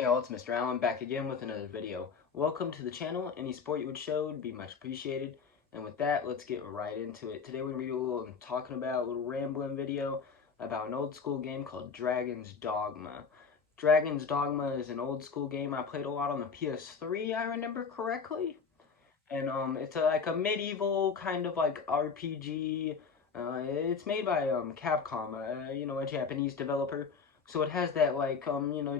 Hey all, it's Mr. Allen back again with another video. Welcome to the channel. Any support you would show would be much appreciated. And with that, let's get right into it. Today we're going to be talking about a little rambling video about an old school game called Dragons Dogma. Dragons Dogma is an old school game I played a lot on the PS3, I remember correctly. And it's like a medieval kind of like RPG. It's made by Capcom, a Japanese developer. So it has that like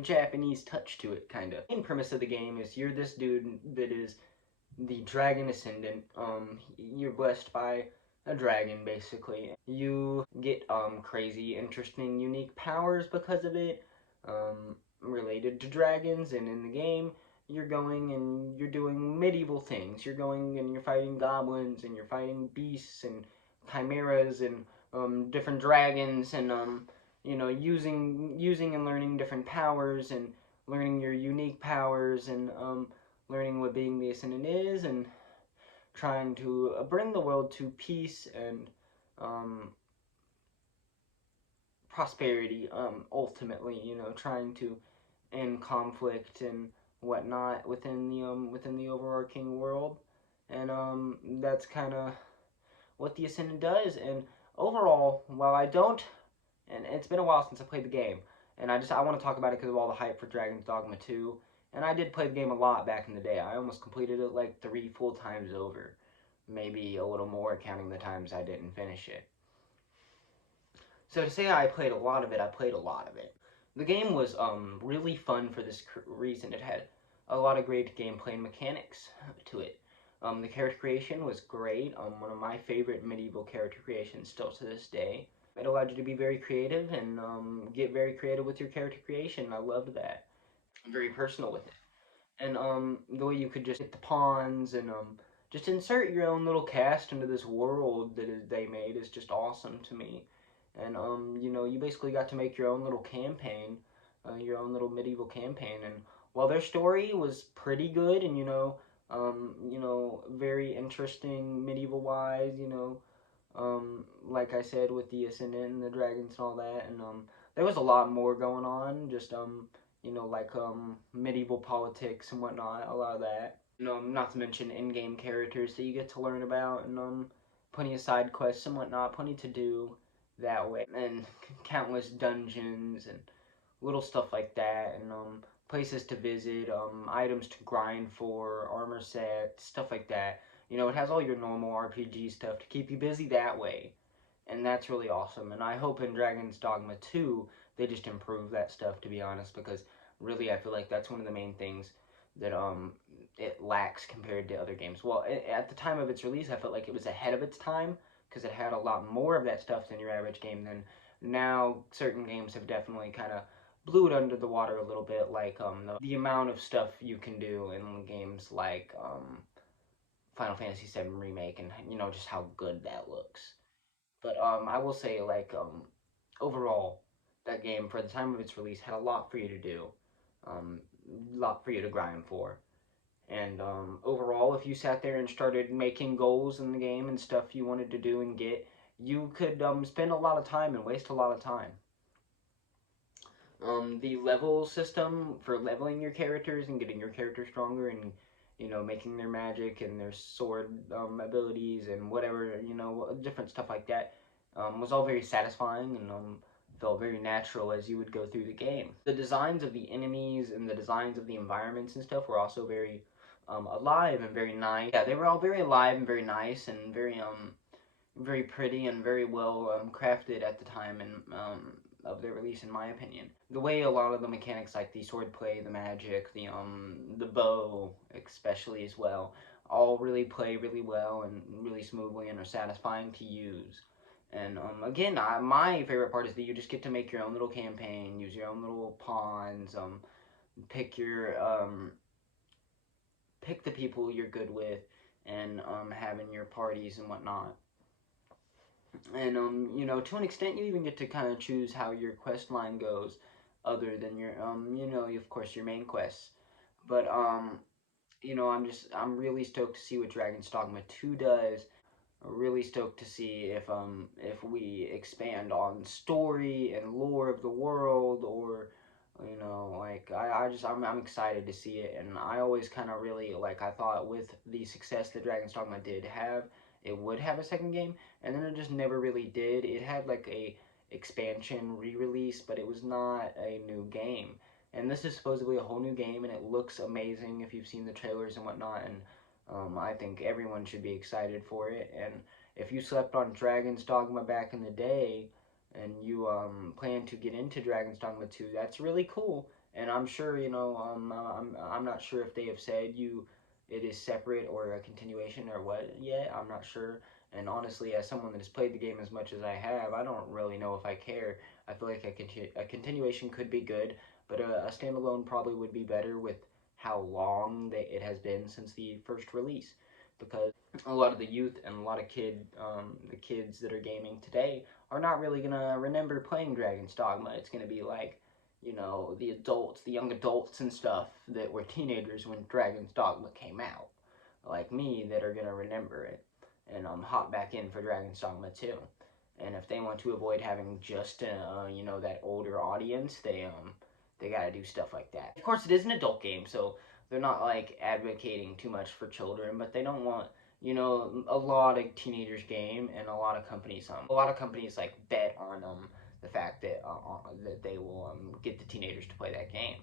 Japanese touch to it, kind of. The main premise of the game is you're this dude that is the dragon ascendant. You're blessed by a dragon, basically. You get crazy, interesting, unique powers because of it, related to dragons. And in the game, you're going and you're doing medieval things. You're going and you're fighting goblins and you're fighting beasts and chimeras and different dragons and using and learning different powers and learning your unique powers and learning what being the ascendant is and trying to bring the world to peace and um, prosperity. Ultimately, trying to end conflict and whatnot within the overarching world, and that's kind of what the ascendant does. And overall, while I don't, and it's been a while since I played the game, and I want to talk about it because of all the hype for Dragon's Dogma 2. And I did play the game a lot back in the day. I almost completed it like 3 full times over. Maybe a little more counting the times I didn't finish it. So to say I played a lot of it, I played a lot of it. The game was really fun for this reason. It had a lot of great gameplay and mechanics to it. The character creation was great. One of my favorite medieval character creations still to this day. It allowed you to be very creative and get very creative with your character creation. I loved that. Very personal with it. And the way you could just hit the pawns and just insert your own little cast into this world that they made is just awesome to me. And you basically got to make your own little campaign, your own little medieval campaign. And while their story was pretty good and very interesting medieval wise, like I said with the Ascendant and the dragons and all that, and there was a lot more going on, just like medieval politics and whatnot, a lot of that. Not to mention in-game characters that you get to learn about, and plenty of side quests and whatnot, plenty to do that way, and countless dungeons and little stuff like that, and places to visit, items to grind for, armor sets, stuff like that. It has all your normal RPG stuff to keep you busy that way, and that's really awesome. And I hope in Dragon's Dogma 2 they just improve that stuff, to be honest, because really I feel like that's one of the main things that it lacks compared to other games. Well, at the time of its release, I felt like it was ahead of its time because it had a lot more of that stuff than your average game. Then now certain games have definitely kind of blew it under the water a little bit, like the amount of stuff you can do in games like Final Fantasy VII Remake, and just how good that looks. But I will say, like, overall, that game for the time of its release had a lot for you to do, lot for you to grind for. And overall, if you sat there and started making goals in the game and stuff you wanted to do and get, you could spend a lot of time and waste a lot of time. The level system for leveling your characters and getting your character stronger and making their magic and their sword abilities and whatever, different stuff like that, was all very satisfying and felt very natural as you would go through the game. The designs of the enemies and the designs of the environments and stuff were also very alive and very nice. Yeah, they were all very alive and very nice and very pretty and very well crafted at the time and of their release, in my opinion. The way a lot of the mechanics, like the swordplay, the magic, the bow, especially as well, all really play really well and really smoothly and are satisfying to use. And again, my favorite part is that you just get to make your own little campaign, use your own little pawns, pick your pick the people you're good with, and having your parties and whatnot. And to an extent, you even get to kind of choose how your quest line goes, other than your of course your main quests. But I'm really stoked to see what Dragon's Dogma 2 does. I'm really stoked to see if we expand on story and lore of the world, or Like I'm excited to see it, and I always kind of really like I thought with the success that Dragon's Dogma did have, it would have a second game, and then it just never really did. It had like a expansion re-release, but it was not a new game. And this is supposedly a whole new game, and it looks amazing if you've seen the trailers and whatnot. And I think everyone should be excited for it. And if you slept on Dragon's Dogma back in the day, and you plan to get into Dragon's Dogma 2, that's really cool. And I'm sure, I'm not sure if they have said you it is separate or a continuation or what yet. I'm not sure. And honestly, as someone that has played the game as much as I have, I don't really know if I care. I feel like a continuation could be good, but a standalone probably would be better with how long it has been since the first release. Because a lot of the youth and a lot of the kids that are gaming today are not really gonna remember playing Dragon's Dogma. It's gonna be like, the adults, the young adults and stuff that were teenagers when Dragon's Dogma came out, like me, that are gonna remember it and hop back in for Dragon's Dogma 2. And if they want to avoid having just that older audience, they gotta do stuff like that. Of course, it is an adult game, so they're not like advocating too much for children, but they don't want a lot of teenagers game, and a lot of companies like bet on the fact that they will get the teenagers to play that game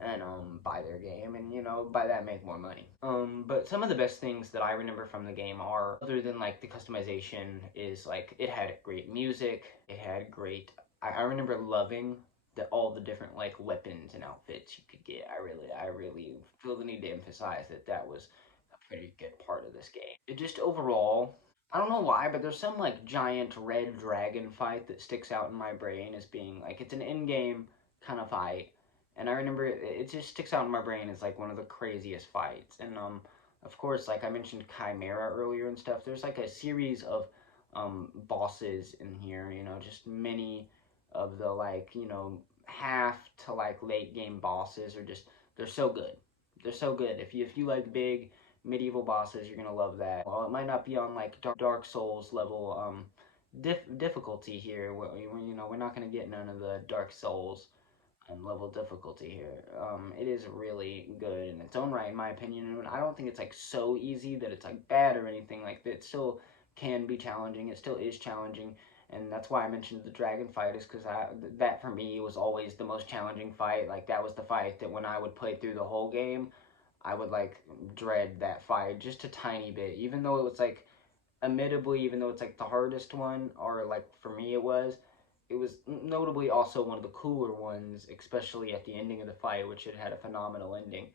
and buy their game, and by that make more money. But some of the best things that I remember from the game are, other than like the customization, is like it had great music, it had great. I remember loving all the different like weapons and outfits you could get. I really feel the need to emphasize that that was a pretty good part of this game. It just overall, I don't know why, but there's some like giant red dragon fight that sticks out in my brain as being like it's an in-game kind of fight, and I remember it just sticks out in my brain as like one of the craziest fights. And of course, like I mentioned Chimera earlier and stuff. There's like a series of bosses in here. Just many of the like half to like late game bosses are just they're so good. They're so good. If you like big medieval bosses, you're gonna love that. Well, it might not be on like Dark Souls level difficulty here. We're not gonna get none of the Dark Souls level difficulty here. It is really good in its own right, in my opinion. And I don't think it's like so easy that it's like bad or anything like that. It still can be challenging. It still is challenging, and that's why I mentioned the dragon fight is because that for me was always the most challenging fight. Like that was the fight that when I would play through the whole game, I would like dread that fight just a tiny bit, even though it was like admittably, even though it's like the hardest one, or like for me it was notably also one of the cooler ones, especially at the ending of the fight, which it had a phenomenal ending.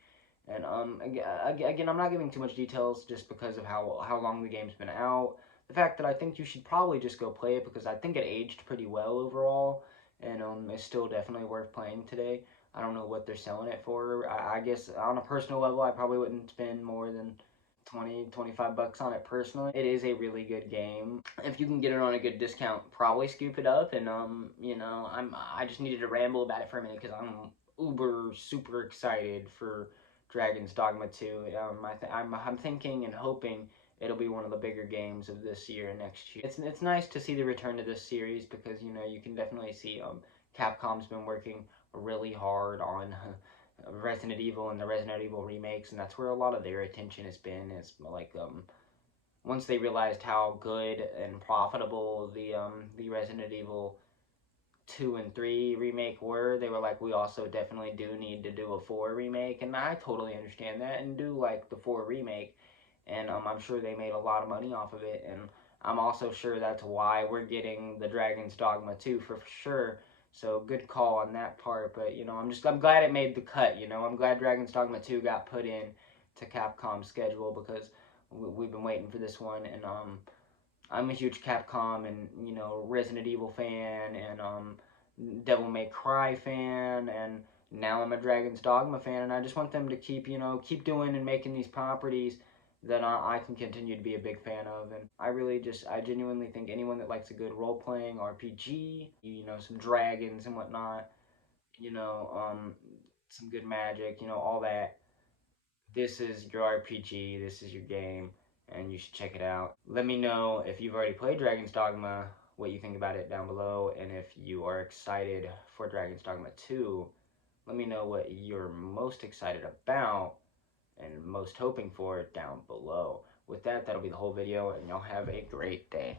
And again, I'm not giving too much details just because of how long the game's been out. The fact that I think you should probably just go play it because I think it aged pretty well overall, and it's still definitely worth playing today. I don't know what they're selling it for. I guess on a personal level, I probably wouldn't spend more than 20-25 bucks on it personally. It is a really good game. If you can get it on a good discount, probably scoop it up. And I just needed to ramble about it for a minute because I'm uber super excited for Dragon's Dogma 2. I'm thinking and hoping it'll be one of the bigger games of this year and next year. It's nice to see the return to this series because you can definitely see Capcom's been working really hard on Resident Evil and the Resident Evil remakes, and that's where a lot of their attention has been. Is like once they realized how good and profitable the Resident Evil 2 and 3 remake were, they were like, we also definitely do need to do a 4 remake, and I totally understand that and do like the 4 remake, and I'm sure they made a lot of money off of it, and I'm also sure that's why we're getting the Dragon's Dogma 2 for sure. So good call on that part, but I'm glad it made the cut. I'm glad Dragon's Dogma 2 got put in to Capcom's schedule because we've been waiting for this one, and I'm a huge Capcom and Resident Evil fan and Devil May Cry fan, and now I'm a Dragon's Dogma fan, and I just want them to keep doing and making these properties that I can continue to be a big fan of. And I genuinely think anyone that likes a good role playing RPG, some dragons and whatnot, you know, um, some good magic, all that, this is your RPG, this is your game, and you should check it out. Let me know if you've already played Dragon's Dogma, what you think about it down below, and if you are excited for Dragon's Dogma 2. Let me know what you're most excited about and most hoping for down below. With that, that'll be the whole video, and y'all have a great day.